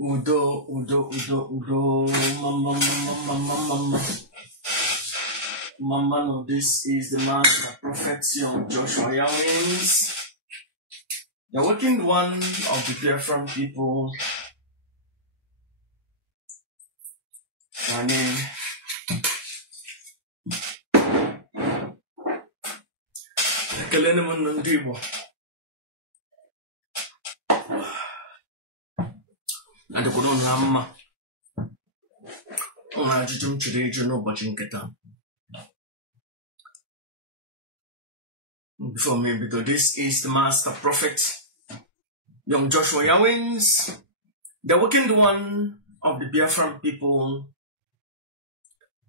Udo, Udo, Udo, Udo, Mama. Mama, no, this is the master prophet young Joshua Yawins, the working one of the different people. Kelene mo ndị Igbo. Adịkwuru na mma. Ụmụ ajụjụ m chiri eju n'ụbọchị nke taa. Before me, because this is the master prophet, young Joshua Yawins, the working one of the Biafran people,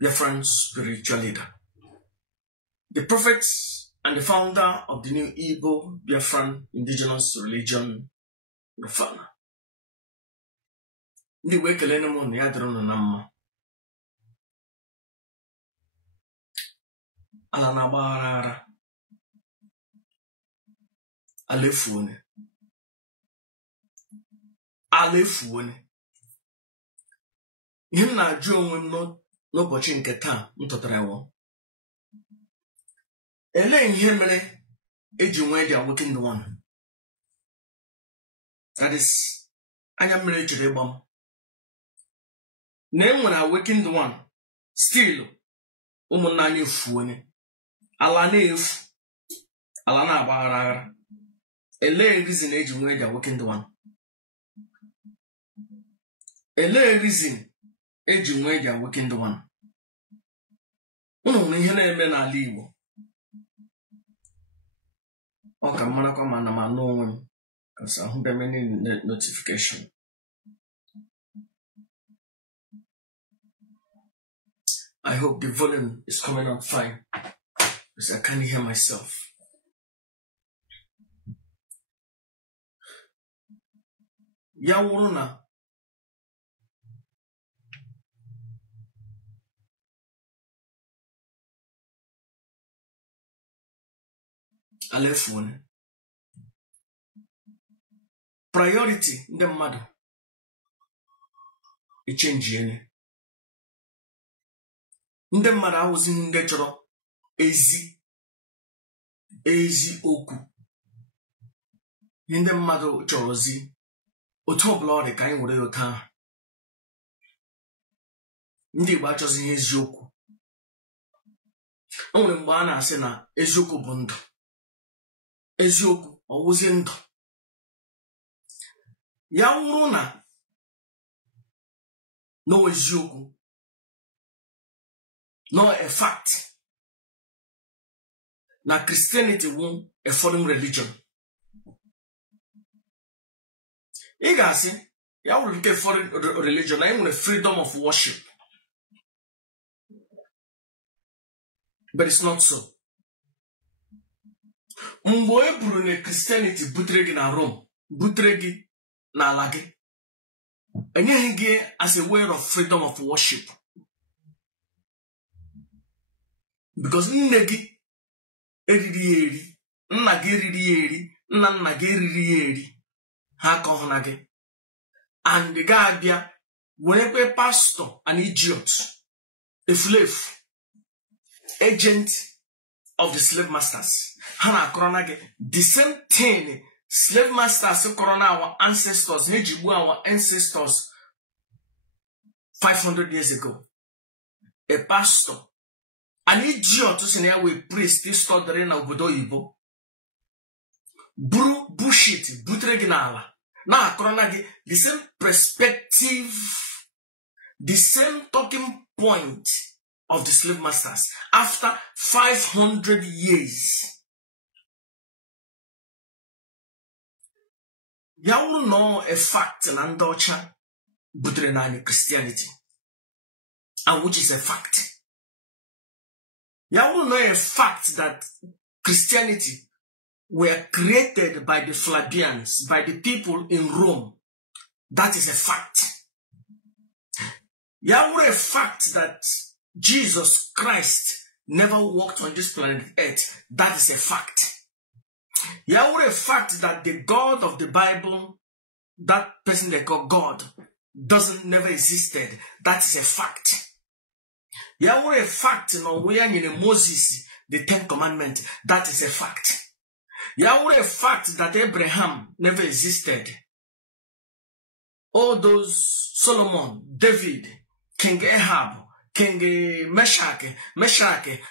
Biafran spiritual leader, the prophet and the founder of the new Igbo Biafran indigenous religion, Rufana. Ndị wee kelee m na ya dịrị na mma. Ala na-agbaghara ara. Alefuone. Ihe m na-ajụ onwe m n'ụbọchị nke taa m tụtara ewo. Elee ihe mere eji nwee the awakened one? That is, anya mmiri jiri ịgba m. Na enwere awakened one, still ụmụnna anyị efuone. Ala na-efu. Ala na-agbaghara aghara. Elee reason eji nwee the awakened one? Elee reason eji nwee the awakened one? Unu hụrụ ihe na-eme n'ala Igbo. Ọ ka marakwa ma na m anụ onwe m kasi ahụbeghị m any notification. I hope the volume is coming out fine because I can't hear myself. Ya wụrụ na alefuone. Priority ndị mmadụ echenjiene. Ndị mmadụ ahụzi ndị chọrọ ezi okwu. Ndị mmadụ chọrọzi otu ọbụla ọ dị ka anyị were ya otu ahụ. Ndị Igbo achọzi ihe eziokwu. O nwere mgbe a na-asị na eziokwu bụ ndụ. Eziokwu ọwụzi ndụ. Ya wụrụ na no eziokwu, no a fact, na Christianity wụ a foreign religion. Ị ga-asị ya wụrụ nke foreign religion na e nwere freedom of worship. But it's not so. Mgbe e buru na Christianity butere gị na Rome, butere gị n'ala gị, enyeghị gị as a way of freedom of worship. Because nne gị eriri ya eri, nna gị eriri ya eri, nna gị eriri ya eri, ha akọghị na gị. And the guy abịa werekwe pastor an idiot, a slave, agent of the slave masters. Ha na-akọrọ na gị the same thing slave masters kọrọ na our ancestors, na-ejigbu our ancestors 500 years ago. A pastor, an idiot si na ya wee priest studying na obodo oyibo, buru bullshit butere gị n'ala na-akọrọ na gị the same perspective, the same talking point of the slave masters after 500 years. Ya wụrụ no a fact na ndị ọcha butere na anyị Christianity, and which is a fact. Ya wụrụ no a fact that Christianity were created by the Flavians, by the people in Rome. That is a fact. Ya wụrụ a fact that Jesus Christ never walked on this planet Earth. That is a fact. Ya wụrụ a fact that the God of the Bible, that person they call God, never existed. That is a fact. Yeah, what a fact no we are in Moses, the 10 Commandments. That is a fact. Yeah, what a fact that Abraham never existed. All those Solomon, David, King Ahab, King Meshach,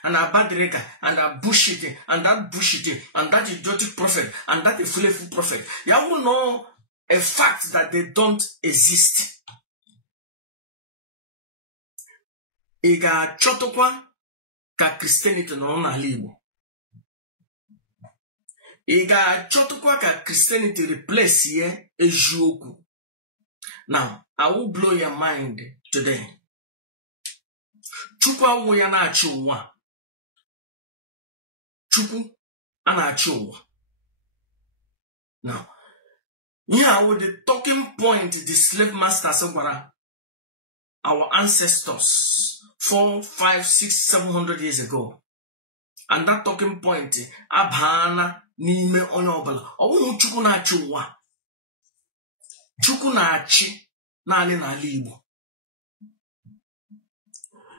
and Abednego, and that bullshit, and that idiotic prophet, and that foolish prophet. You will know a fact that they don't exist. Ị ga-achọtụkwa ka Christianity nọ n'ala Igbo. Ị ga-achọtụkwa ka Christianity replace ye eziokwu. Now, I will blow your mind today. Chukwu awụ ya na-achị ụwa. Chukwu a na-achị ụwa. Now, here with the talking point the slave masters gwara our ancestors 400, 500, 600, 700 years ago. And that talking point abana n'ime onye ọbụla. Ọwụhụ Chukwu na-achị ụwa. Chukwu na-achị naanị n'ala Igbo.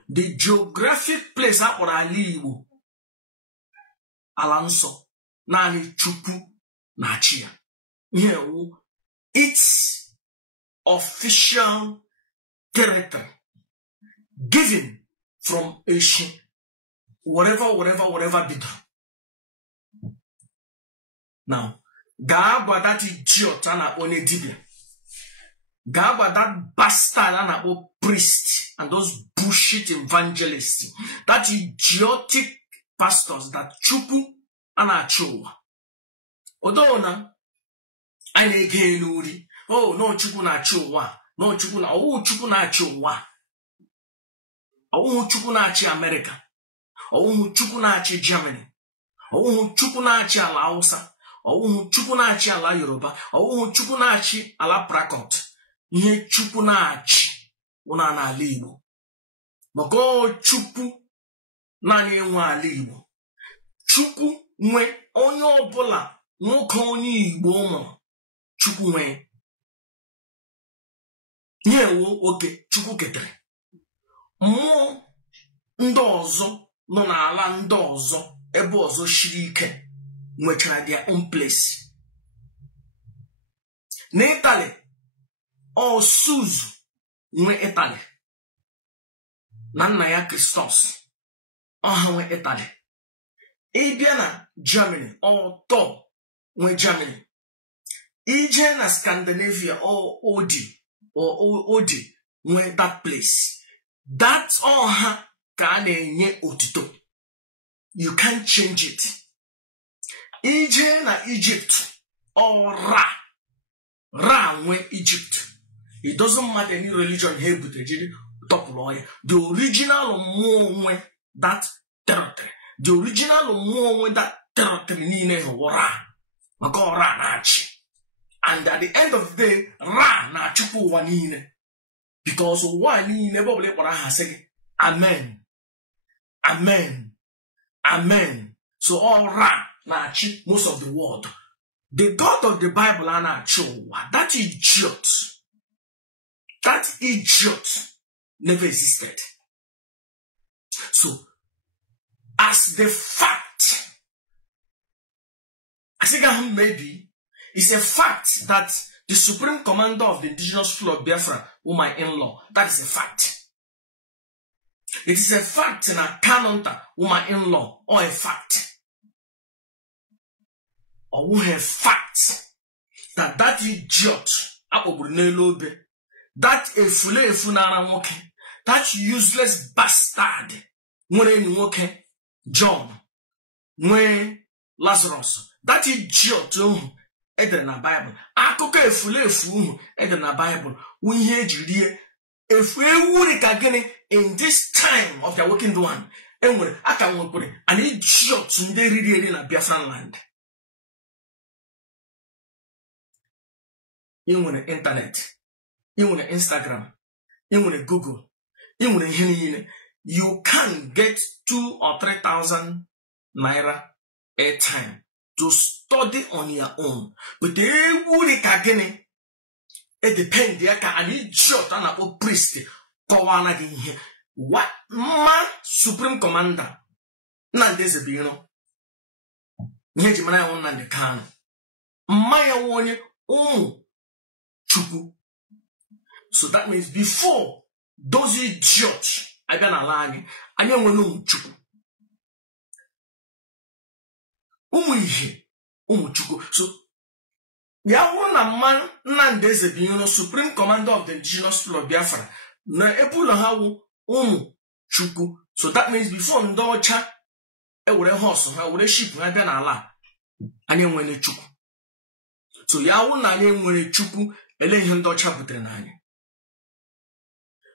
The geographic place akpọrọ ala Igbo, ala nsọ, naanị Chukwu na-achị ya. Ihe wụ its official territory given from Asia, whatever bidoro. Now, ga-agwa that idiot a na-akpọ onye dibịa. Ga-agwa that bastard a na-akpọ priest and those bullshit evangelists, that idiotic pastors, that Chukwu a na-achị ụwa. Although na a na-ege n'uri, oh no, Chukwu na-achị ụwa. No, Chukwu na-achị ụwa. Ọwụhụ Chukwu na-achị America. Ọwụhụ Chukwu na-achị Germany. Ọwụhụ Chukwu na-achị ala Hausa. Ọwụhụ Chukwu na-achị ala Yoruba. Ọwụhụ Chukwu na-achị ala Prakot. Ihe Chukwu na-achị ụna n'ala Igbo. Maka Chukwu naanị enwe ala Igbo. Chukwu nwe onye ọbụla nwoke onye Igbo ụmụ. Chukwu nwe. Ihe wo oke Chukwu ketere. Mmụọ ndị ọzọ nọ n'ala ndị ọzọ ebe ọzọ shiri ike nwechara their own place. N'Italy, Suzu nwe Italy. Na nna ya Christos, ọha nwe Italy. Ịbịa na Germany, Thor nwe Germany. Ije na Scandinavia, Odi nwe that place. That's ọha ka a na-enye otito. You can't change it. Ije na Egypt, Ra nwe Egypt. It doesn't matter any religion here, but the original mmụọ nwe that territory. The original mmụọ nwe that territory niile Ra. Maka Ra na-achị. And at the end of the day, Ra na-achịkwa ụwa niile. Because ụwa niile ebe ọbụla kpọrọ aha sị gị, Amen. Amen. Amen. So all Ra na-achị most of the world. The God of the Bible a na-achị ụwa. That idiot never existed. So, as the fact, I think maybe it's a fact that the supreme commander of the indigenous people of Biafra, who my in-law, that is a fact. It is a fact in a canonta, who my in-law, or a fact. Or who have facts that idiot, that that useless bastard, John, Lazarus, that idiot, edere na Bible. Akụkọ efulefu edere na Bible. Ihe ejiri efu ewuri ka gịnị in this time of the working one. Enwere aka nwekere an idiot ndị riri eri na Biafran land. Inwere internet, inwere Instagram, inwere Google, inwere ihe niile. You can get 2,000 or 3,000 naira airtime to study on your own. But they would depend ya ka an idiot a na-akpọ priest kọwana gị ihe mma supreme commander Nnamdi Ezebiro ihe ji mara ya nwa Nnamdi Kanu mma ya nwa onye ụmụ Chukwu. So that means before those idiots abịa n'ala anyị enwere ụmụ Chukwu, ụmụ ihe, ụmụ Chukwu. So ya wụrụ na mma Nnamdi Ezebiro supreme commander of the indigenous people of Biafra na epụlọ ha wụ ụmụ Chukwu. So that means before ndị ọcha ewere horse ha were ship ha bịa n'ala anyị enwere Chukwu. So ya wụrụ na anyị enwere Chukwu, ele ihe ndị ọcha butere na anyị.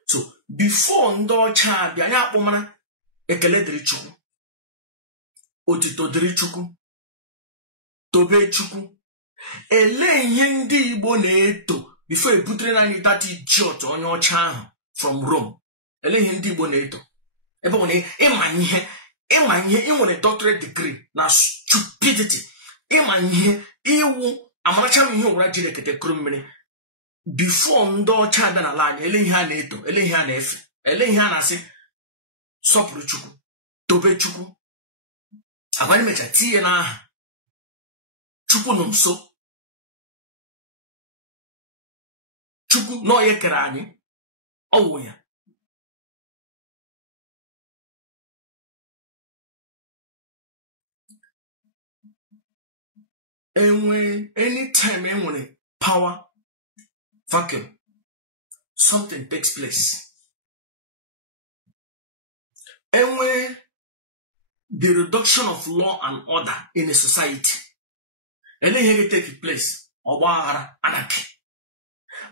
So before ndị ọcha abịa anyị akpọmara ekele dịrị Chukwu, otito dịrị Chukwu, tobe Chukwu. Ele ihe ndị Igbo na-eto before ebutere na anyị that idiot onye ọcha ahụ from Rome. Ele ihe ndị Igbo na-eto ebe ọ na ịma ihe ị nwere doctorate degree na stupidity, ịma ihe iwu amaracha m ihe ụra jiri ekete kụrụ mmiri. Before ndị ọcha abịa n'ala anyị, ele ihe a na-eto, ele ihe a na-efe, ele ihe a na-asị sọpụrụ Chukwu, tobe Chukwu. Abanye mecha tinye n'aha Chukwu nọ nso. Chukwu na onye kere anyị ọwụ ya. Anytime enwere power vacuum, something takes place. The reduction of law and order in a society. Ele take place. Ọgbaghara, anarchy.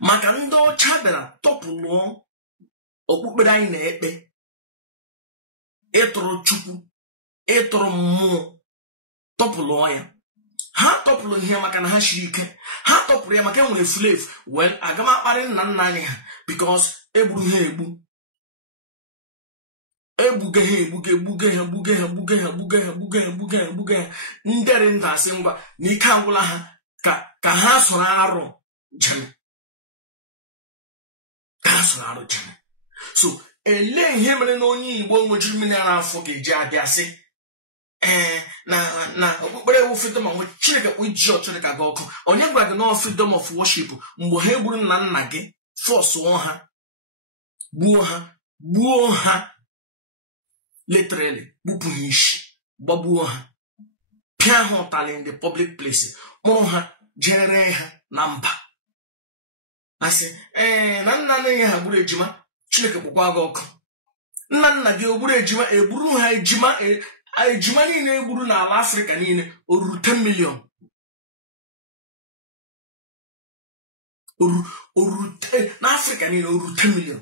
Maka ndị ọcha bịara tọpụlụọ okpukpere anyị na-ekpe, ịtụrụ Chukwu, ịtụrụ mmụọ, tọpụlụọ ya. Ha tọpụlụ ihe maka na ha shiri ike. Ha tọpụrụ ya maka enwere fulefu. Well, aga m akparị nna nna anyị ha because egburu ha egbu. Egbuge ha. Ndere ndụ asị ngwa na ike agwụla ha ka ha sụrụ arụ jeme. So ele ihe mere na onye Igbo nwejuru mmiri ara afọ ga-eji abịa sị na okpukpere ewu freedom of Chineke kpụ iji Chineke ga ọkụ. Onye gwara gị na freedom of worship mgbe ha egburu nna nna gị, fọsụọ ha, gbuo ha, literally gbupụ ha isi, gbagbuo ha, pịa ha ụtalị in the public place, kpụrụ ha, jere ha na mba. Asị na nna nna ya ha gburu ejima, Chineke kpụkwa gị ọkụ. Nna nna gị ogburu ejima, egburu ha ejima niile egburu n'ala Afrịka niile o ruru 10 million. N'Afrịka niile o ruru 10 million.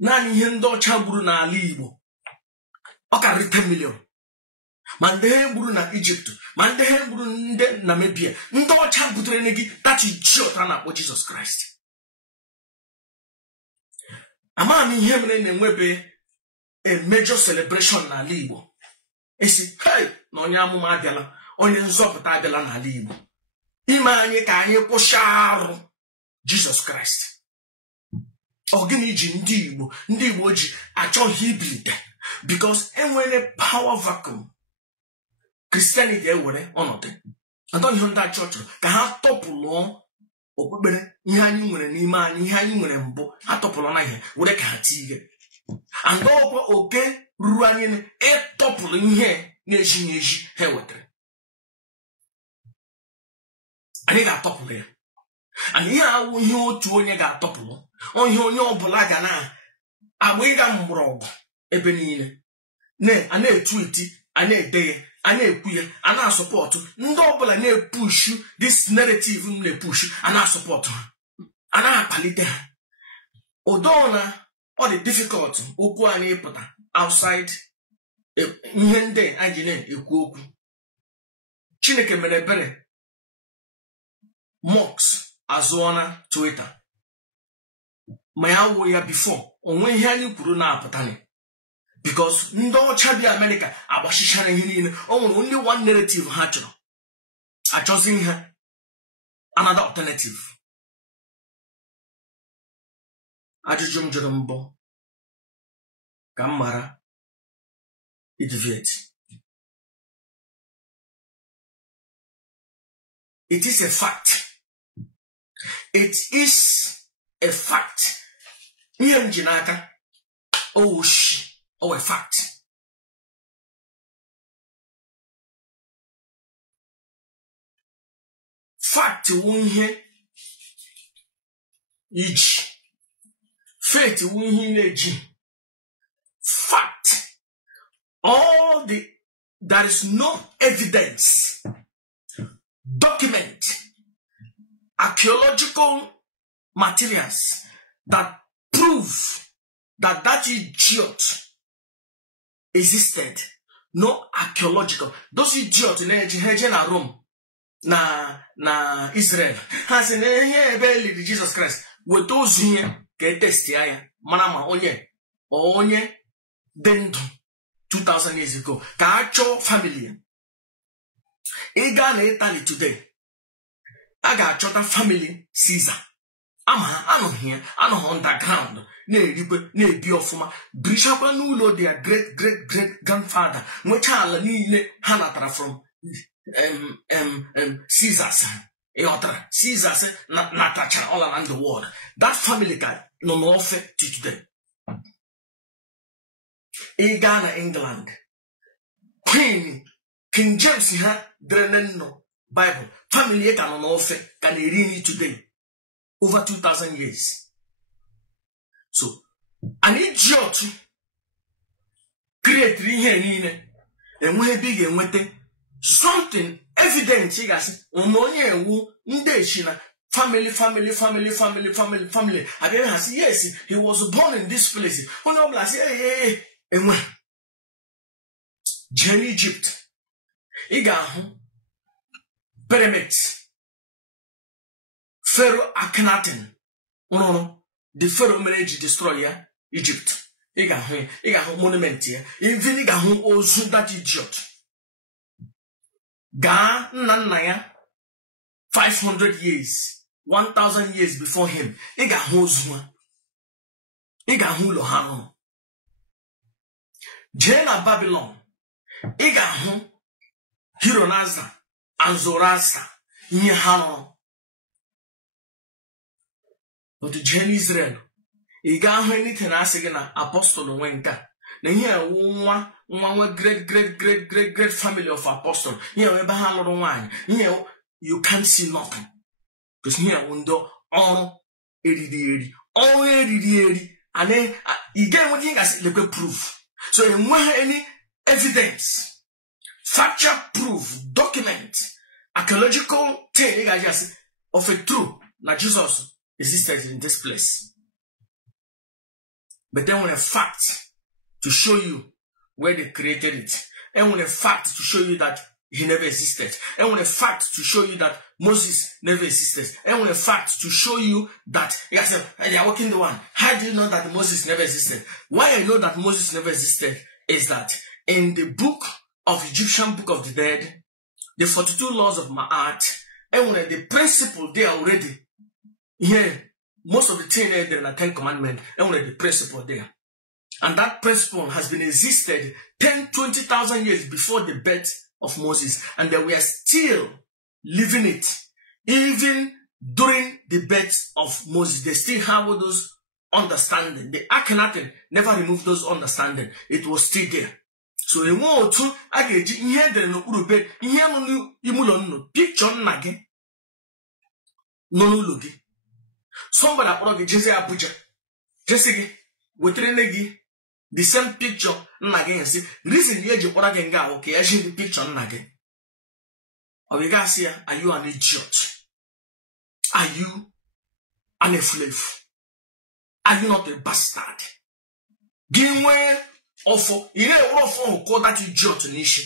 Naanị ihe ndị ọcha gburu n'ala Igbo ọ karịrị 10 million. Ma ndị ha gburu na Egypt, ma ndị ha gburu ndị Namibia, ndị ọcha butere gị that idiot a na-akpọ Jesus Christ. Ama m ihe mere na-enwebe a major celebration n'ala Igbo. Esi na onye amụma abịala, onye nzọpụta abịala n'ala Igbo. Ime anyị ka anyị kwụsị arụ Jesus Christ. Ọ gịnị ji ndị Igbo ji achọghị ibilite? Because enwere power vacuum. Christianity ewere ọnọdụ. Adọ ihe ndị achọchọ ka ha tọpụlụọ okpukpere ihe anyị nwere n'ime anyị, ihe anyị nwere mbụ, ha tọpụlụọ na ihe were ka ha tie. And ọkwa oke ruru anyị ịtọpụlụ ihe na-eji n'eji ha wetara. Anyị ga-atọpụlụ ya. And ihe awụ ihe otu onye ga-atọpụlụ. Ihe onye ọbụla ga na-agba ịga mgbọrọgwụ ebe niile. A na-etwiti, a na-ede ya, a na-ekwu ya, a na-asọpọtụ. Ndị ọbụla na-epushu this narrative m na-epushu, a na-asọpọtụ ha, a na-akpalite ha. Although na ọ dị difficult okwu anyị ịpụta outside ihe ndị anyị na-ekwu okwu. Chineke mere ebere, Mox azụọ na Twitter, ma ya wụ ya before onwe ihe anyị kwuru na-apụtani. Because ndị ọcha bi America agbashichara ihe niile. O nwere only one narrative ha chọrọ. Achọzi ha another alternative. ajụjụ m jụrụ mbụ ka m mara idivieti. It is a fact. It is a fact. Ihe m ji n'aka a fact. Fact wu ihe iji. Faith wu ihe na-eji. Fact. There is no evidence, document, archaeological materials that prove that idiot existed. No archaeological. Those idiots in na Rome, na Israel, has in here barely Jesus Christ. With those here, get test ya, manama onye dendo 2000 years ago. Kacho family. Ega na Italy today. I got chota family Caesar. I'm here, I'm underground. Ne be of Bishop Nulo, their great grandfather, which are Hanatra from Caesars. Caesars not touch all around the world. That family guy no more fit to today. Ghana, England. Queen King James ha drenno Bible. Family can no fit can read today. Over 2000 years. So an idiot create here and we big and wete something evident family. Again has yes, he was born in this place. And when Jenny Egypt, pyramids, Pharaoh Akhenaten, the Pharaoh managed to destroy Egypt. Monument here. Even also that idiot. Ga Nanaya 500 years, 1000 years before him. Lohano. Jena Babylon. Hironazda and Zoroaster. Nyehano. But the Jen Israel, anything as again apostle wenka. Then here one great family of apostles. Here we buy a lot of wine. Here you can't see nothing. Because here window all 80. And then you get what you guys look at proof. So you want any evidence, factual proof, document, archaeological thing you guys just of a true that Jesus existed in this place. But then when a fact to show you where they created it, and when a fact to show you that he never existed, and when a fact to show you that Moses never existed, and when a fact to show you that they are working the one. How do you know that Moses never existed? Why I know that Moses never existed is that in the book of Egyptian Book of the Dead, the 42 laws of Ma'at, and when the principle there already. Here, most of the things there in the 10 Commandments, and when the principle there. And that principle has been existed 10-20,000 years before the birth of Moses. And that we are still living it. Even during the birth of Moses, they still have all those understanding. The Akhenaten never removed those understanding. It was still there. So in one or two, I get here no urube, here no imulo picture nage. No logi. Somebody apology Jesse Abuja. Jesse with Renegi. The same picture nage see. Reason here you oragenga okay, I see the picture nage. Obigasia, are you an idiot? Are you an slave? Are you not a bastard? Give way of you know call that idiot nation.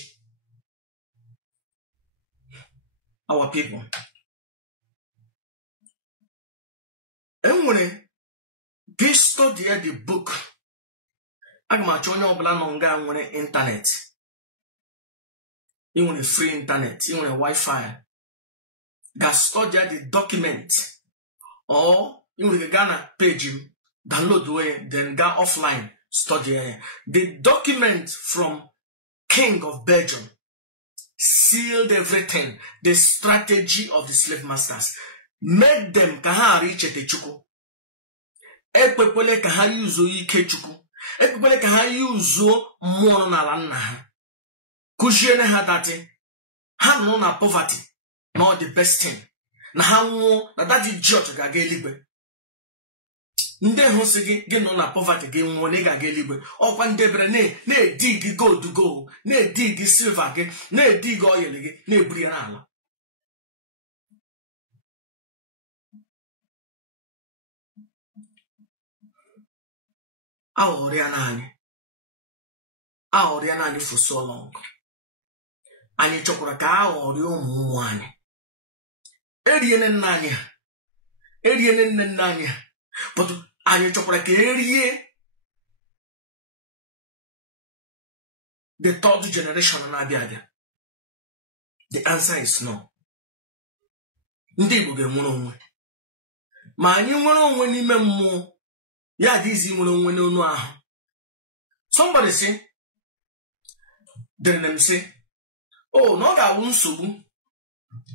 Our people. And when they study the book, I'm a on internet. Even a free internet, even a Wi-Fi. That study the document or even the Ghana page download way, then go offline, study. The document from King of Belgium sealed everything, the strategy of the slave masters, made them kaha reach chuku. Ekpekpele kaha yuzo ike chuku. Ekpekpele kaha yuzo mono na la nna ha. Kujiene ha dati. Ha no na poverty. Not the best thing. Na ha nwo na dati judge ga ga eligwe. Nde hosi gi no na poverty gi nwo ne ga ga eligwe. Okwa ndebere na dig gold go, na dig silver gi, na dig oil gi, na eburi na ala. Aoriana for so long. Anyị chọkwara ka aghọrị ụmụ nwanyị. Eriene nne anyị. But anyị chọkwara ka erie the third generation na-abịa abịa. The answer is no. Ndị Igbo ga-enwere onwe. Ma anyị nwere onwe n'ime mmụọ, ya adịghịzi nwere onwe n'onu ahụ. Somebody say, dere them say, oh, no, that won't so.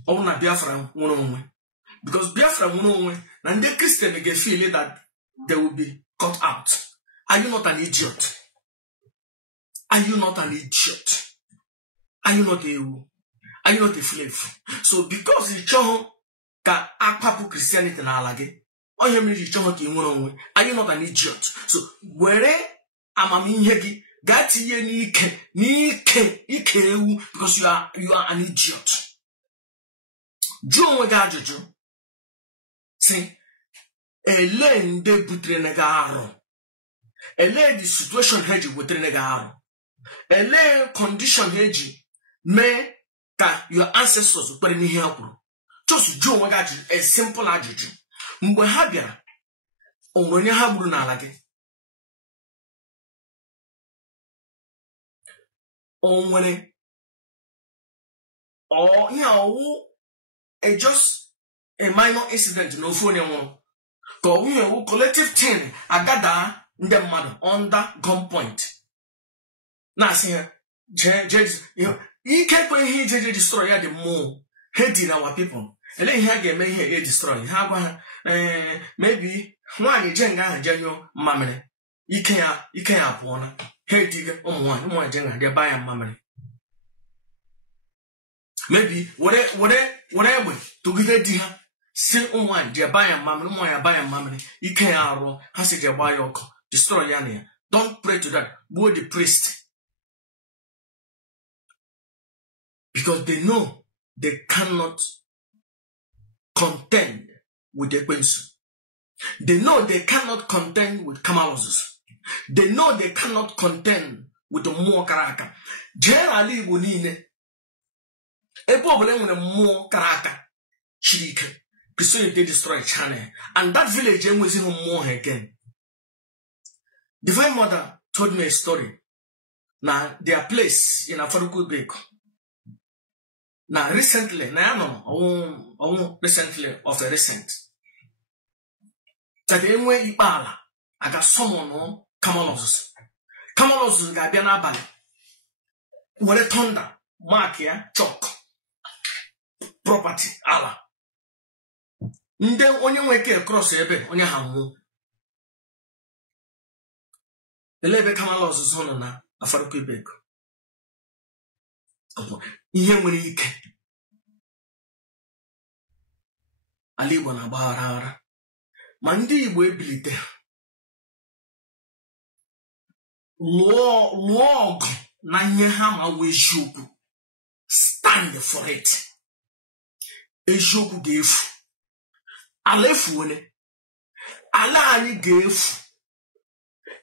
Oh, na Biafra one. Because Biafra one, and the Christian get feeling that they will be cut out. Are you not an idiot? Are you not an idiot? Are you not are you not a slave? So because you chose ka akpapu Christianity na alage, or you mean you chose ki one. Are you not an idiot? So where amamihe gi gati ye nike ewu because you are an idiot. John wega ajuju. See, ele nde butre nega aro. Ele the situation heji butre nega aro. Ele condition heji me ka your ancestors kwere ni ihe akwuru. Just John wega ajuju, a simple ajuju. Mgbe ha bịara, onwenye ha gburu n'ala gị. Onwere or just a minor incident no phone one. Go we collective thing agada the mother under gunpoint. Now see he can't go he destroy the more hating our people. And then he may here destroy. How maybe one jenga genuine mammy. You can't one. Hey digger one jenga they buy a mammy. Maybe whatever to give a dear. Say one, dear buy a mammy, you can't arrow, has it a buy your destroy Yania. Don't pray to that, would the priest. Because they know they cannot contend with the Queens. They know they cannot contend with Kamalos. They know they cannot contend with the more Karaka. Generally, we need a problem with a more Karaka. Chirike. So they destroy China. And that village was even more again. Divine Mother told me a story. Now, their place in Afaruku Beko. Now, recently, recently of a recent. That they went Ibala. I got someone on Kamalos. Kamalos got Biana Bali. What a thunder. Mark here, chalk. Property, Allah. Nde onye nweke cross ebe onye ha nwu elebe Kamalos sono na Afaruku Ibeko ihe nwere ike ala Igbo na gbaghara ma ndị Igbo ebilite lụọ ọgụ na ihe ha ma wee eziokwu stand for it eziokwu ga-efu Alefu wene. Ala anyị ga-efu.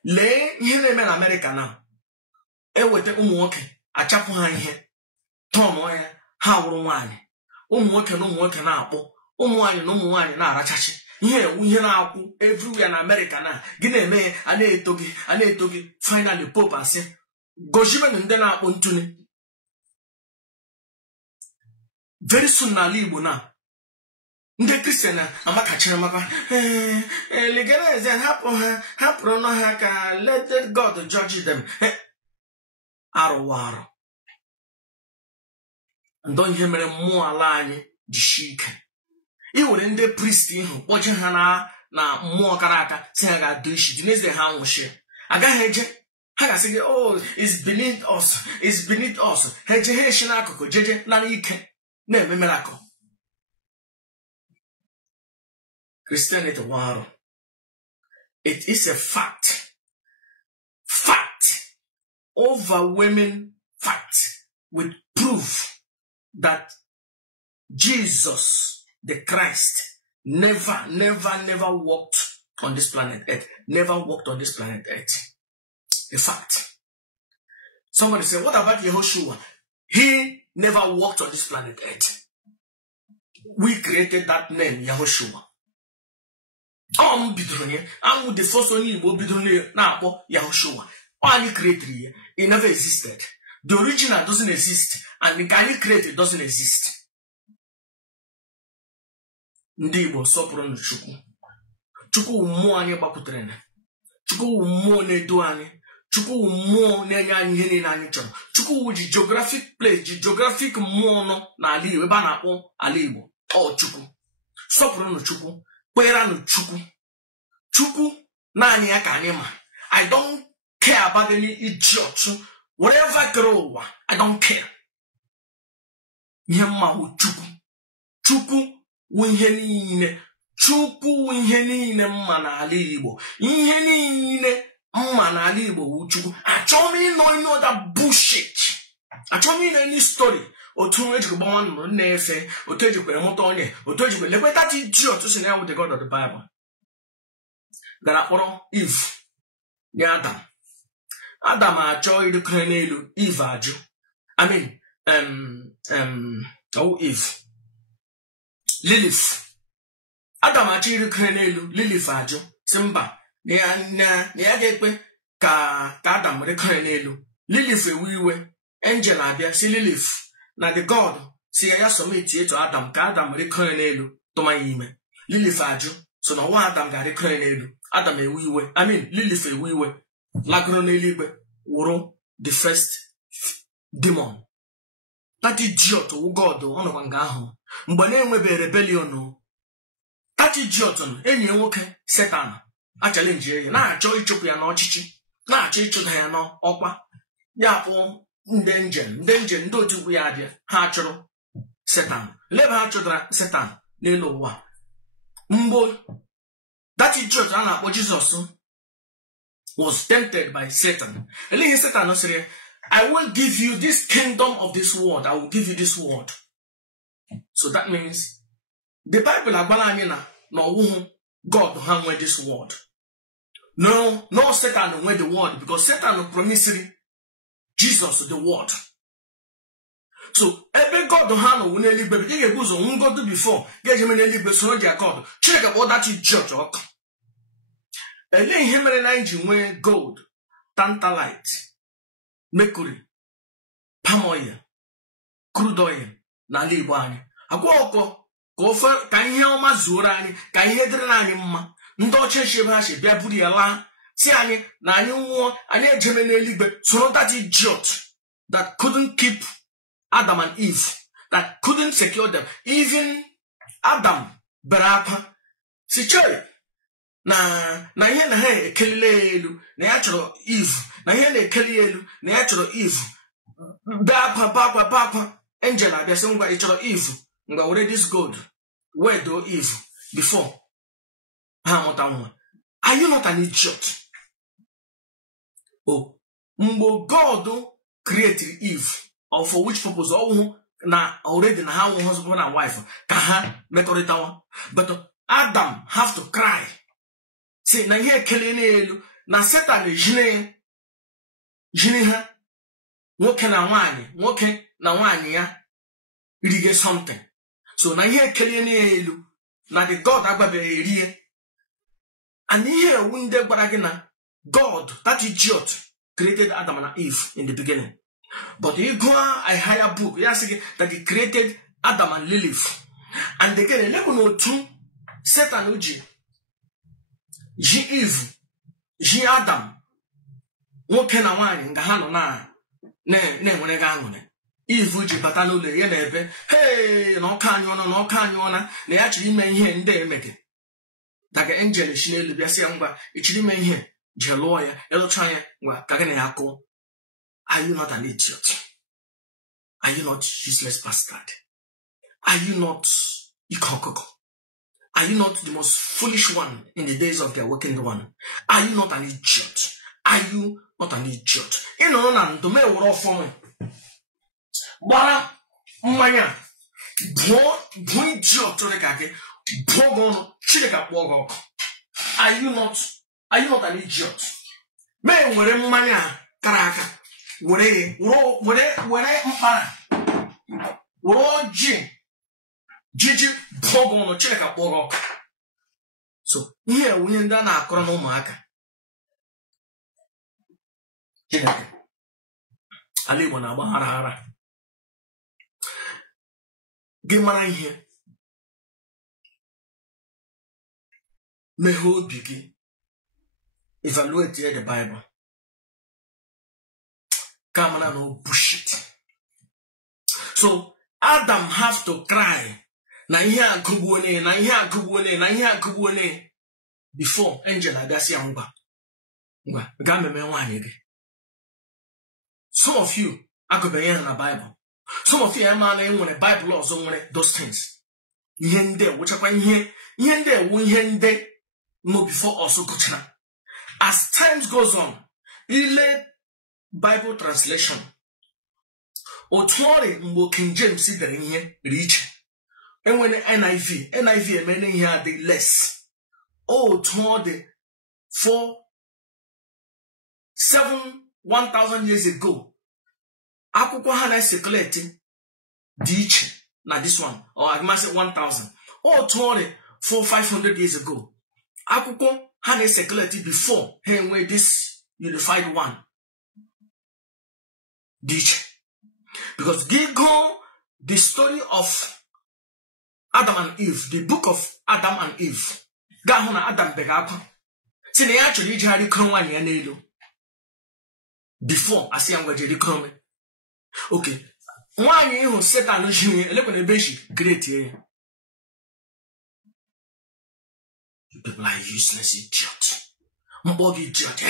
Lee ihe na-eme na America na. Ewete ụmụ nwoke achapụ ha ihe. Tọọ ya ha wụrụ nwaanyị. Ụmụ nwoke na ụmụ nwoke na-akpọ. Ụmụ nwaanyị na ụmụ nwaanyị na-arachachi. Ihe ewu ihe na-akwụ everywhere na America na. Gị na-eme a na-eto gị. Finally Pope asị. Gojibe ndị na-akpọ ntune. Very soon n'ala Igbo na. Ndị Christian amakachara maka legalize hapụrụ no ha ka let God judge them. Arụwa arụ. Ndo ihe mere mmụọ ala anyị jishi ike. I were ndị priest ihu kpọje ha na mmụọ kara aka si ha ga-adụ isi dị n'eze ha nwụchie. Agaghị eje ha ga-asị gị oh it's beneath us. Ha eje ha eshi n'akụkụ jeje nara ike na-eme miracle. Christianity waru. It is a fact. Overwhelming fact with proof that Jesus, the Christ, never walked on this planet Earth. Never walked on this planet Earth. A fact. Somebody said, what about Yehoshua? He never walked on this planet Earth. We created that name, Yehoshua. I'm the first one Igbo bidonye na akpọ Yehoshua. All created here, it never existed. The original doesn't exist, and the guy created doesn't exist. Ndị Igbo sọpụrụ Chukwu. Chukwu mmụọ anyị gbakwutere na. Chukwu mmụọ na-edu anyị. Chukwu mmụọ na-enye anyị ihe niile anyị chọrọ. Chukwu ji geographic place, ji geographic mmụọ nọ n'ala Igbo ebe a na-akpọ ala Igbo. Ọ Chukwu. Sọpụrụ Chukwu. Kweranụ Chukwu. Chukwu naanị ya ka anyị ma. I don't care about any idiot. Whatever grow, I don't care. Ihe mma wu Chukwu. Chukwu wu ihe niile. Chukwu wu ihe niile mma n'ala Igbo. Ihe niile mma n'ala Igbo wu Chukwu. Achọghị m ịnọ any other bullshit. Achọghị m ịnọ any story. Otu ejikwa gbanwa nnụnụ na-efe, otu ejikwere mụta onye, otu ejikwere lekweta ti idiot si na ya with the God of the Bible. Gara kpọrọ Eve nye Adam. Adam achọ irikere n'elu, Eve ajụ. Eve. Lilith. Adam achọ irikere n'elu, Lilith ajụ. Si mba, na ya ga-ekpe ka Adam rikere n'elu. Lilith ewe iwe. Angel abịa si Lilith na the God si ya submit to Adam ka Adam rikere n'elu tụma ya ime. Lilith ajụ. So na nwa Adam ga-rikere n'elu. Adam ewe iwe. Lilith ewe iwe. Lagoro n'eluigwe wụrụ the first demon. That idiot wu God ọnọkwa nga ahụ. Mgbe na-enwebe rebellion, that idiot enyi nwoke Satan a challenge ya na-achọ ịchụpụ ya n'ọchịchị, na-achọ ịchụda ya n'ọkwa. Ya bụ ndị njem ndị otu ukwu ya abịa ha chụrụ Satan. Lebe ha chụdara Satan n'elu ụwa. Mgbe that idiot a na-akpọ Jesus was tempted by Satan. Satan said, I will give you this kingdom of this world. I will give you this world. So that means the Bible no God has this world. No Satan has the world, because Satan promised Jesus the world. So every God has no God before. Get him in God. Check about that church. Ele ihe mere na anyị ji nwee gold, tantalite, mercury, palm oil, crude oil n'ala Igbo anyị. Agwa ọkọ ka ofe ka ihe ọma zuoro anyị, ka ihe dịrị anyị mma. Ndị ọcha ebe ha si bịa buru ya laa si anyị na anyị nwụọ, anyị ejeme n'eluigwe soro that idiot that couldn't keep Adam and Eve, that couldn't secure them. Even Adam bere akwa si chere na ihe na ha ekelile elu na ya chọrọ Eve, na ihe na-ekeli elu na ya chọrọ Eve. Bakwa angel abịa sị ngwa ị chọrọ Eve, ngwa were this gold where do Eve before ha mụta nwa. Are you not an idiot? Oh, mgbe God created Eve, or for which purpose? Na already na ha husband and wife ka ha mekọrịtawa. But Adam have to cry. Say na ihe ekele n'elu na Satan jine ha nwoke na nwaanyị ya rige something. So na ihe ekele n'elu na the God agbabere erie. And ihe winde gwara gị na God, that idiot, created Adam and Eve in the beginning. But you go a higher book, that he created Adam and Lilith And again, let me know two Satan uji. Ji Eve, ji Adam. Nwoke na nwaanyị nga ha nọ na-enwere ga aṅụrị. Eve ji bata n'ụlọ ya na-ebe, hey, na ọka anyị ọna na ya chiri ime ihe ndị emege. Daga angel shi n'elu bịa sị ya ngwa ichiri ime ihe je lụọ ya elụcha ya ngwa ka gị na ya kụọ. Are you not an idiot? Are you not useless bastard? Are you not ikokoko? Are you not the most foolish one in the days of the awakened one? Are you not an idiot? Are you not an idiot? You know, na me woro fon. Bara mmanya. Bo idiot to kake. Bogo chileka bogo. Are you not an idiot? Me were mmanya karaka. Were mpara. Woro Jiji bogo no chileka bogo. So, here we end up na akọrọ na ụmụaka. Chineke ala Igbo na-agba hara gị mara ihe meghe obi gị evaluate the Bible ka mara no bullshit. So Adam have to cry na ihe agụgbuone before angel abịasị ya ngwa ga meme nwaanyị gị. Some of you are going in the Bible. Some of you are man in the Bible or somewhere those things. Yende, which are yende, no before also kuchana. As times goes on, ile Bible translation. Otwore mbo King James see the reach. And when NIV meaning here the less. Oh, toward the 1,000 years ago. Akwụkwọ ha na circulating dị iche na this one, or I must say 1,000. Or 500 years ago. Akwụkwọ ha na circulating before he enwe this unified one. Dị iche. Because go the story of Adam and Eve, the book of Adam and Eve. Ga hụ na Adam bega akwa. Si na ya chọrọ ijegharị kụrụ nwaanyị ya n'elu. Before asị ya ngwa jeri kụrụ me. Okay. Nwaanyị ihu Satan jiri elekwana ebe shi great here. You people are useless idiot. Mkpọgị idiot.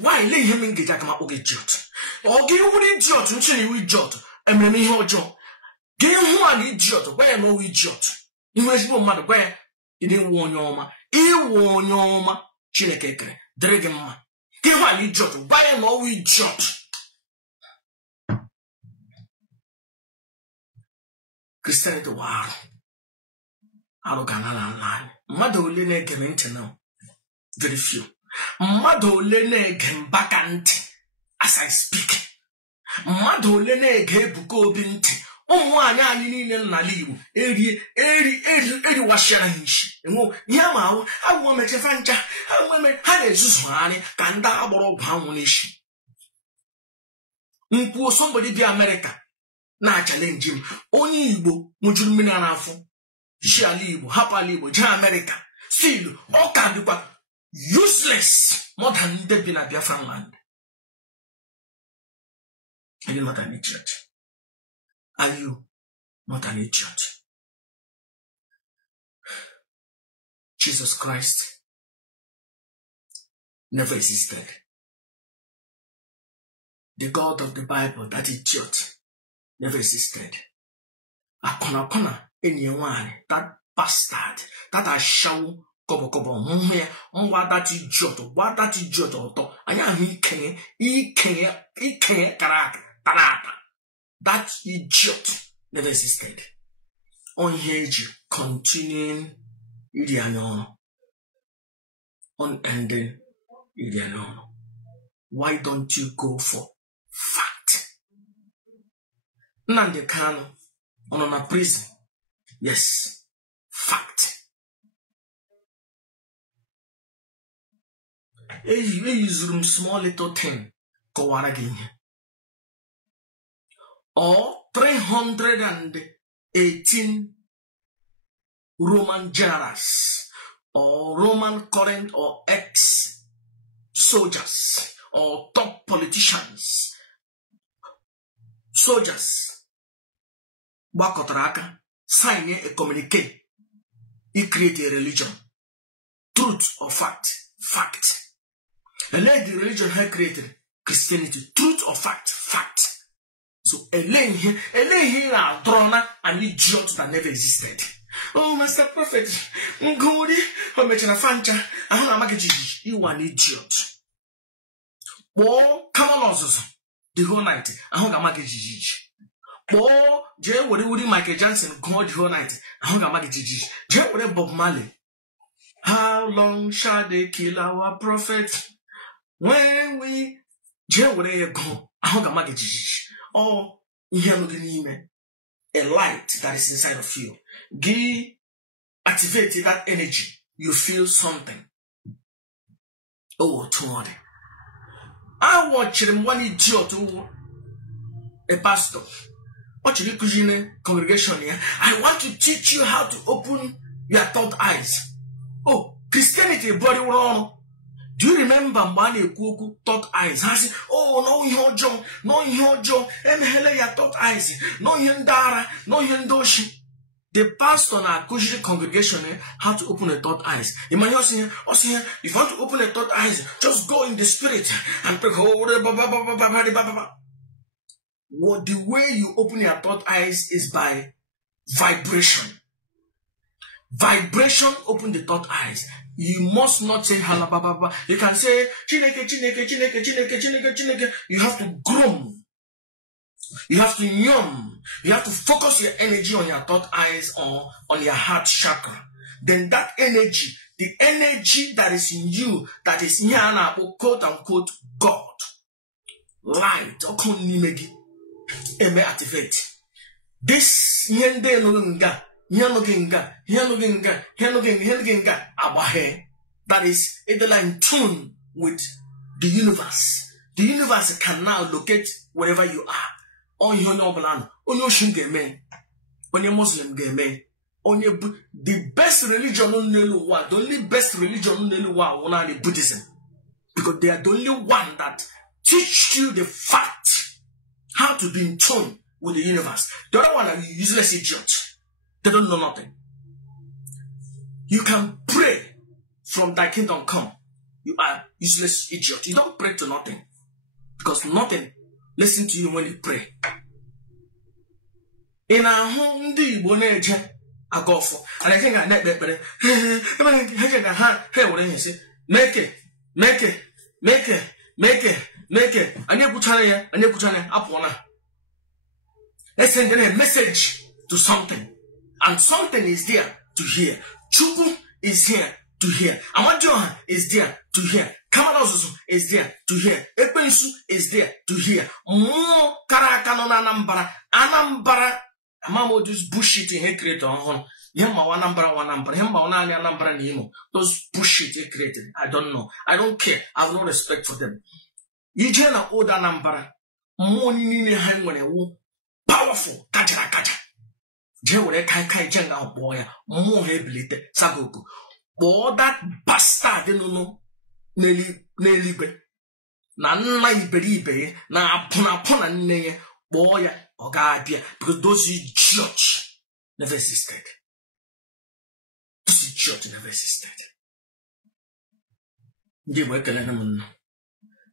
Why lay him in gate akama mkpọgị idiot? Ogi wuri idiot nchiri iwu idiot. Emere ihe ọjọọ. Gị hụ an idiot gwa ya no idiot. Ihe ezigbo mmadụ gwa ya ịdị nwa onye ọma. Iwu onye ọma Chineke kere. Dịrị gị mma. Gị hụ an idiot gwa ya no idiot. Christianity wow. Arugana online. Mmadụ ole na-ege ntị now? Very few. Mmadụ ole na-ege mbaka ntị as I speak. Mmadụ ole na-ege Ebuka Obi ntị. Ụmụ anyị niile n'ala Igbo eri washara hishi. Enwo ya ma awụ mechefa ncha. Ha na-ezuzu anyị ka ndị agbọrọ ọgwụ anwụ n'ishi. Mkpu somebody bi America na challenge him. Onye Igbo mujuru mmiri n'afọ. Ji ala Igbo, hapụ ala Igbo, je America. Still, ọ ka dịkwa useless more than ndị bi na Biafran land. Are you not an idiot? Are you not an idiot? Jesus Christ never existed. The God of the Bible, that idiot, never existed. Akona anyone, that bastard, that I show kobo ngwa that idiot, what that idiot auto, anya he can't tarata. That idiot never existed. On here, continuing Idiano, unending Idiano. Why don't you go for fact? Nande Kano on a prison. Yes, fact. Use room small little thing. Go on again. Or 318 Roman generals or Roman current or ex-soldiers or top politicians, soldiers, Bakotaraka, sign a communique. He created a religion. Truth or fact? Fact. And then the religion had created Christianity. Truth or fact? Fact. So, Elaine here are drawn an idiot that never existed. Oh, Master Prophet, Ngodi, or Mechana Fancha, I don't know, you are an idiot. Oh, come on, the whole night, I don't know, oh, Jay would Michael Johnson go the whole night, I don't know, Jay would Bob Marley. How long shall they kill our prophet? When we Jay would go, I don't know, oh, a light that is inside of you. Activate that energy. You feel something. Oh, toward it. I watch him one idiot, a pastor. Watch the congregation here. I want to teach you how to open your third eyes. Oh, Christianity, body wrong. Do you remember Mane Kuku third eyes? I said, oh, no, your John, no, your John, and Helen, your third eyes, no, your Dara, no, your Doshi. The pastor in our congregation how to open the third eyes. In my house here, if you want to open the third eyes, just go in the spirit and pray. What the way you open your third eyes is by vibration. Vibration open the third eyes. You must not say halababa. You can say chineke, chineke, chineke, chineke, chineke, chineke. You have to groan. You have to yum. You have to focus your energy on your third eyes or on your heart chakra. Then that energy, the energy that is in you, that is here, quote unquote, God, light, activate. This that is either in tune with the universe. The universe can now locate wherever you are. On your noble land, on your Shingamen, on your Muslim game, on your the best religion on the only best religion on the Buddhism. Because they are the only one that teach you the fact how to be in tune with the universe. The other one are useless idiots. They don't know nothing. You can pray from thy kingdom come. You are useless idiot. You don't pray to nothing. Because nothing listen to you when you pray. In our home, the Igbo Land, I go for, and I think I net that better. Make it. I need Putana, up one. Let's send a message to something, and something is there to hear. Chubu is here to hear. Amajohan is there to hear. Kamanosu is there to hear. Epensu is there to hear. More Karakano Anambra. Amamo just bullshit in he created on Yama one number, him one number Nemo. Those bullshit he created. I don't know. I don't care. I have no respect for them. Yijana Oda number. Money hang when a woo. Powerful. Kaja. Jewel Kai Jenga boy. More heavily Sagoku. Or that bastard, you know. Nelly na iberibe na apona nne boy ogadia because those idiots never existed. Those idiots never existed. Ndi boy kele na mun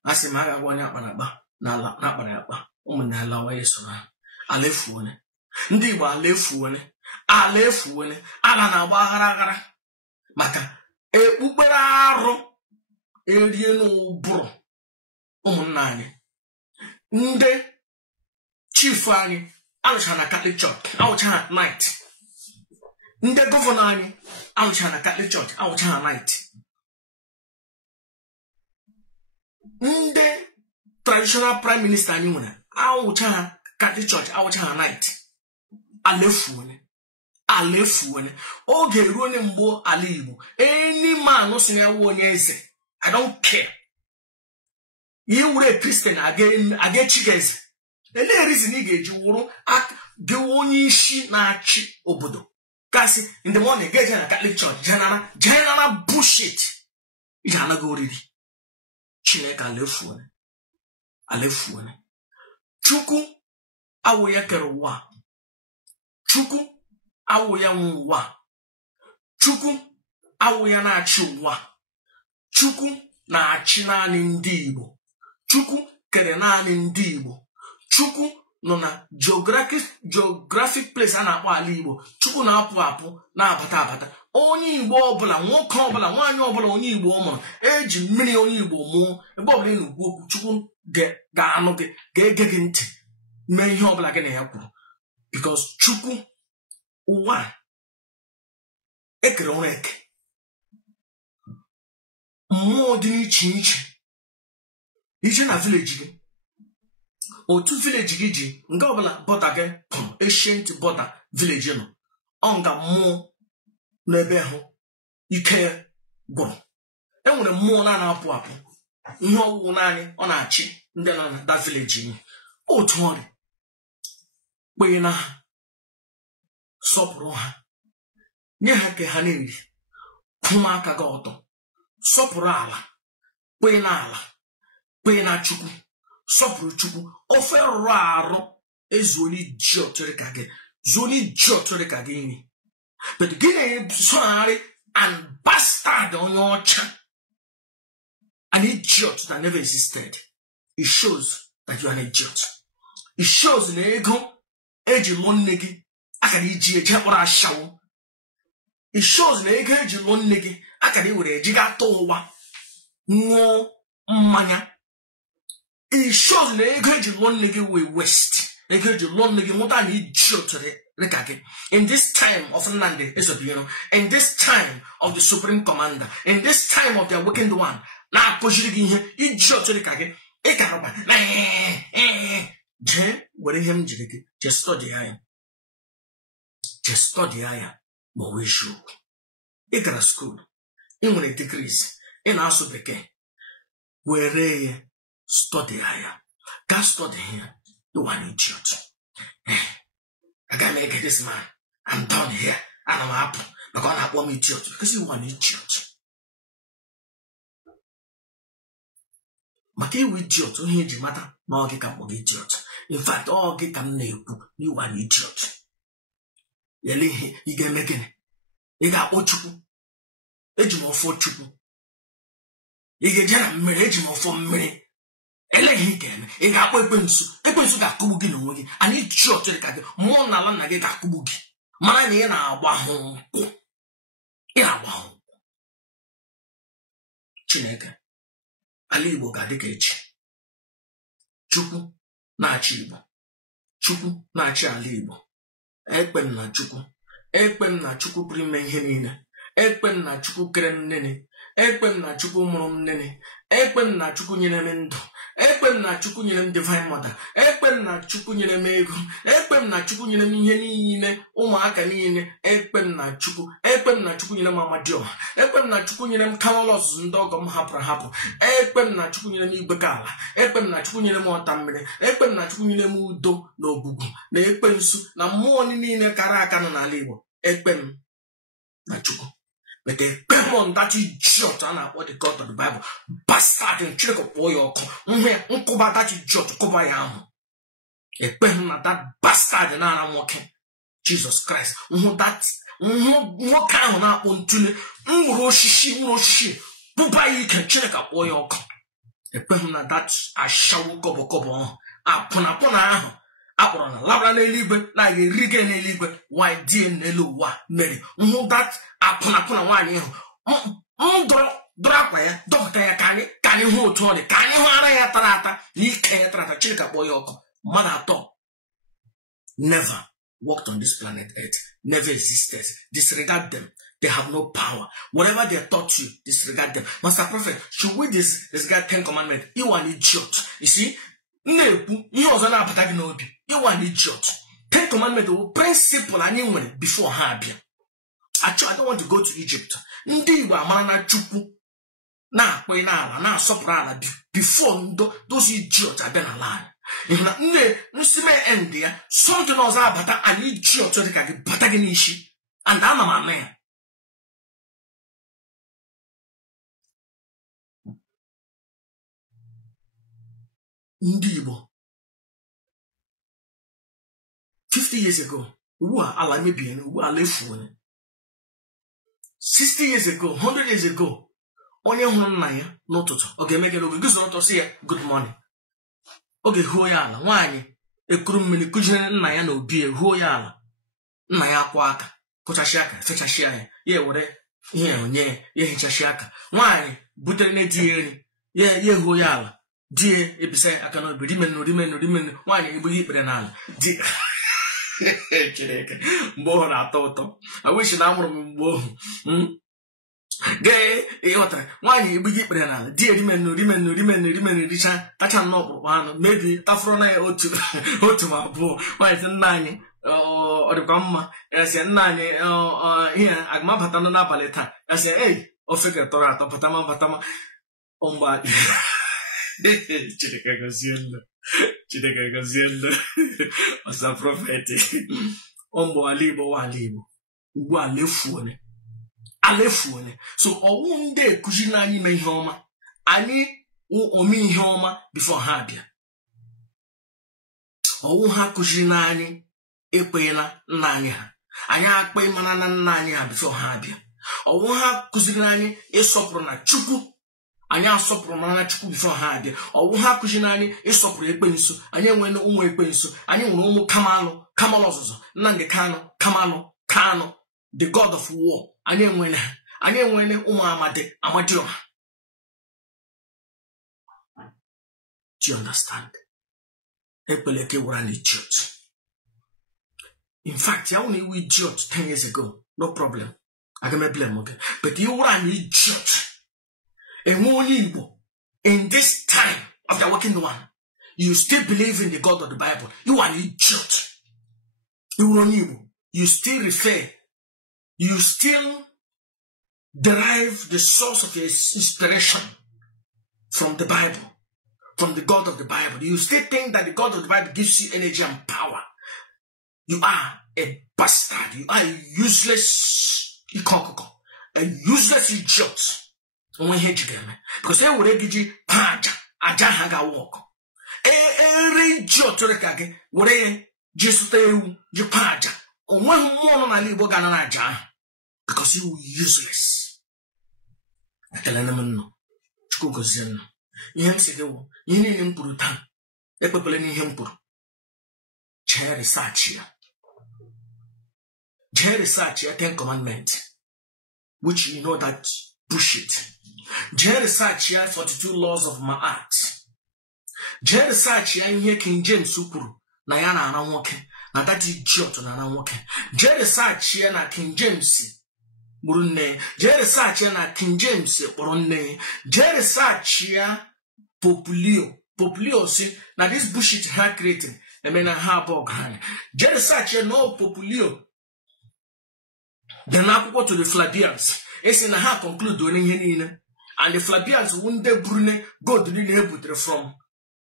asima ga gwa nya kpanakpa na kpanakpa umuna lawa yeso na alefuone ndi Igbo alefuone ala na agbaghara maka ekpukpere arụ erie n'ụbụrụ ụmụnna anyị ndị chief anyị alụcha na Catholic Church awụcha ha night ndị gọvanọ anyị awụcha na Catholic Church awụcha ha night ndị traditional prime minister anyị nwere awụcha ha Catholic Church awụcha ha night alefuone oge ruo ne mgbo ala Igbo any man so ya wo onye eze I don't care. You were a Christian again chickens. The reason you get you were at the one she na chi obodo. Kasi in the morning, get in a Catholic church, general bullshit. It's not go ready. Chineke alefune. Chuku awoya kerowa. Chuku awoya nwa. Chuku awoya na achiwa. Chuku na achi naanị ndị Igbo. Chuku kere naanị ndị Igbo. Chuku nọ na geographic place a na-akpọ ala Igbo. Chukwu na-apụ na-abata. Onye Igbo ọbụla, nwoke ọbụla, nwaanyị ọbụla onye Igbo ọmụrụ, eji mmiri onye Igbo mụọ. Ebe ọbụla ị na-ekwu okwu, Chukwu ga-anụ gị, ga-ege gị ntị, mee ihe ọbụla gị na ya kwuru. Because Chukwu ụwa ekere ọrụ eke. Mmụọ dị n'iche iche na village gị. Otu village gị ji nke ọbụla border gị ancient border village nọ. Ọ nga mmụọ n'ebe ahụ ike gwụrụ. Enwere mmụọ na-apụ ihe ọwụwụ naanị ọ na-achị ndị nọ na that village gị. Otu ọrị kpee na ha, sọpụrụ ha, nye ha ke ha na-eri, kwụma aka gị ọtọ, sọpụrụ ala, kpee na ala, kpee na Chukwu, sọpụrụ Chukwu. Ofe rụrụ arụ ezuoli ji ọtụrụ ka gị nri. But gị na-esonarị and bastard onye ọcha, an idiot that never existed. It shows that you are an idiot. It shows na ego eji lụọ nne gị akara iji eje kpọrọ ashawo. It shows na ego eji lụọ nne gị akara iwere eji ga-atọ ụwa ṅụọ mmanya. It shows na ego eji lụọ nne gị wee west. Ego eji lụọ nne gị mụta na idiot dị. In this time of Nnamdi Ezebiro, in this time of the Supreme Commander, in this time of the Awakened One, na akpọjiri gị ihe idiot dị ka gị, ị karọba jee were ihe m jiri gị jee study anya ma ọ wee eziokwu. Ị gara school, ị nwere degrees, ị na-asụ bekee, were ya study anya, gaa study ya. You are an idiot. I gotta make this man. I'm done here. I don't happen. But God not want me idiot because you are an idiot. Maka iwu idiot, onye ji mata na ọ gị ka mkpọ gị idiot. In fact, ọ gị ka m na-ekwu, you are an idiot. Yele ihe, ị ga-eme gịnị? Ị ga-akpọ Chukwu. Eji m ọfọ Chukwu. Ị ga-eje na mmiri, eji m ọfọ mmiri. Eleghị ga-eme, ị ga-akpọ ekwensu ga-akụgbu gị n'onwe gị. Anyị ji ọchịrị ka gị, mmụọ na ala nna gị ga-akụgbu gị. Mara na ị na-agba ha nkwụ. Chineke, ala Igbo ga-adị ka echi. Chukwu na-achị Igbo. Chukwu na-achị ala Igbo. Ekpe m na Chukwu. Ekpe m na Chukwu pụrụ ime ihe niile. Ekpe m na Chukwu kere m nene. Ekpe m na Chukwu mụrụ m nene. Ekpe m na Chukwu nyere m ndụ. Ekpe m na Chukwu nyere m divine mother. Ekpe m na Chukwu nyere m ego. Ekpe m na Chukwu nyere m ihe niile, ụmụaka niile. Ekpe m na Chukwu. Ekpe m na Chukwu nyere m amadioha. Ekpe m na Chukwu nyere m kamalos ndị ọgọ m hapụrụ ahapụ. Ekpe m na Chukwu nyere m igbekala. Ekpe m na Chukwu nyere m ọta mmiri. Ekpe m na Chukwu nyere m udo na ogbugbu na ekwensu na mmụọ niile kara aka nọ n'ala Igbo. Ekpe m na Chukwu. But they pep on that idiot and what they got of the Bible. Bastard and trick of oil. Uncover that idiot, cover yam. A pen at that bastard and I'm walking. Jesus Christ. That what kind of that one tune? Roshi. Bubai can check up oil. A pen at that I shall cover. Upon Apron, Labra Libre, like a Rigan Libre, why dear Nelua, Mary, that upon one. Drop where, Doctor can you hold to it? Can you hire Tarata? Ye can't try to check up Boyoko. Mother thought. Never walked on this planet Earth, never existed. Disregard them. They have no power. Whatever they taught you, disregard them. Master Prophet, should we disregard 10 commandments? You are an idiot. You see? You was an apataginobi. You are an idiot. 10 commandments were principle and you went before Habia. Actually, I don't want to go to Egypt. Ndi wa mana Chukwu. Na kwe na sopra before those idiots have been alive. Nsime end ya something else abata an idiot so they can bataginishi. and I'm a man. Ndị Igbo 50 years ago, ugbu a ala mebie, ugbu ala efuo. 60 years ago, 100 years ago, onye hụrụ nna ya n'ụtụtụ ọ ga-eme gị n'oge gụzoro ọtọ sị ya good morning. Oge huo ya ala, nwaanyị ekuru mmiri kụjire nna ya na obi huo ya ala, nna ya akwa aka kụchashi aka fechashia ya, ya were ihe onye ya hichashi aka. Nwaanyị butere na di eri ya huo ya ala, di ebisa aka n'obi rimenu. Nwaanyị egbughị ikpere n'ala di Chineke mgbe ọ na-atọ ụtọ. I wish na amụrụ m mgbe ohu gee ịghọtara. Nwaanyị egbughị ikpere n'ala, di rimenu richa tacha nnọọ ọkpụrụkpụ anụ, mebi tafụrụ na ya otu ma abụọ. Nwaanyị sị nna anyị ọ dịkwa mma, ya sị nna anyị ihe agmabata n'abalị taa, ya sị ofe ga-atọrọ atọ batama mgbe Chineke gozielu ọsa prọfeti ọmbụ ala Igbo ugbu a alefuone. So ọwụ ndị ekuzi na anyị mee ihe ọma, anyị ome ihe ọma before ha abịa. Ọwụ ha kụziri na anyị ekweghị na nna anyị ha, anyị akpa mana na nna anyị ha before ha abịa. Ọwụ ha kụziri na anyị ịsọpụrụ na Chukwu, anyị asọpụrụ na Chukwu before ha abịa. Ọwụ ha kụziri na anyị ịsọpụrụ ekwensu, anyị enwere ụmụ ekwensu, anyị nwere ụmụ Kamalụ ọzụzụ, Nnamdi Kanu, the god of war. Anyị enwere ụmụ Amadioha. Do you understand? Ekpeleke were an idiot. In fact, you only were idiot 10 years ago. No problem. I can blame, okay? But you were an idiot. And only Igbo, in this time of the working one, you still believe in the God of the Bible. You are an idiot. You are Igbo. You still you still derive the source of your inspiration from the Bible, from the God of the Bible. You still think that the God of the Bible gives you energy and power. You are a bastard. You are a useless idiot. Because they would give you aja haga walk. Every idiot would just you paja. On one more na libo gana aja. Because you useless. I tell them no. Chuko gozen. You hem say you need him puru tan. The people in him puru. Chair research here. 10 commandments. Which you know that bullshit. Jerry research here 42 laws of Ma'at. Jerry research here in here King James Supuru. Na ya na nwoke. Na that idiot na nwoke. Jerry research here na King James burunne. Jerry research here na King James burunne. Jerry research here Populio see na this bullshit ha created. I mean ha bog hand. Jerry research here no Populio. Then I go to the Flavians. It's in a ha conclude doing here. And the Flavians wounded Brune go to the neighborhood from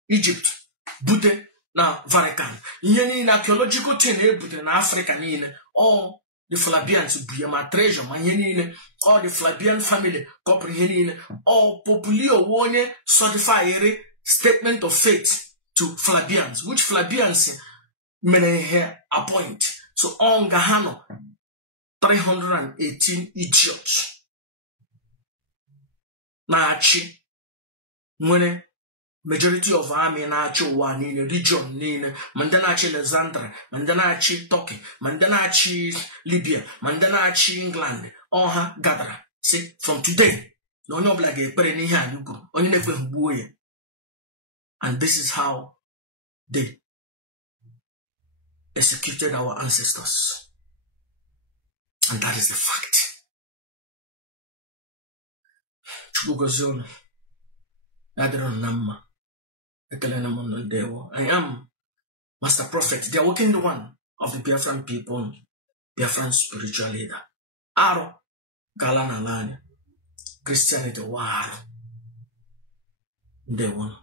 Egypt. Bute na Vatican. Yeni archaeological thing in Africa all the Flavians be my treasure, my yenine, all the Flavian family, comprehend all Populio one certify statement of faith to Flavians, which Flavians many here appoint. So on Gahano 318 idiots. Na-achị nwere majority of army na-achị ụwa niile, region niile, ma ndị na-achị Alexandria, ma ndị na-achị Turkey, ma ndị na-achị Libya, ma ndị na-achị England, ọha gadara si from today na onye ọbụla ga-ekpere n'ihe anyị kwuru, onye na-ekweghị gbuo ya. And this is how they executed our ancestors, and that is the fact. I am Master Prophet, the awakened one of the Biafran people, Biafran spiritual leader. Aro Galana Lani, Christianity, wow. They won.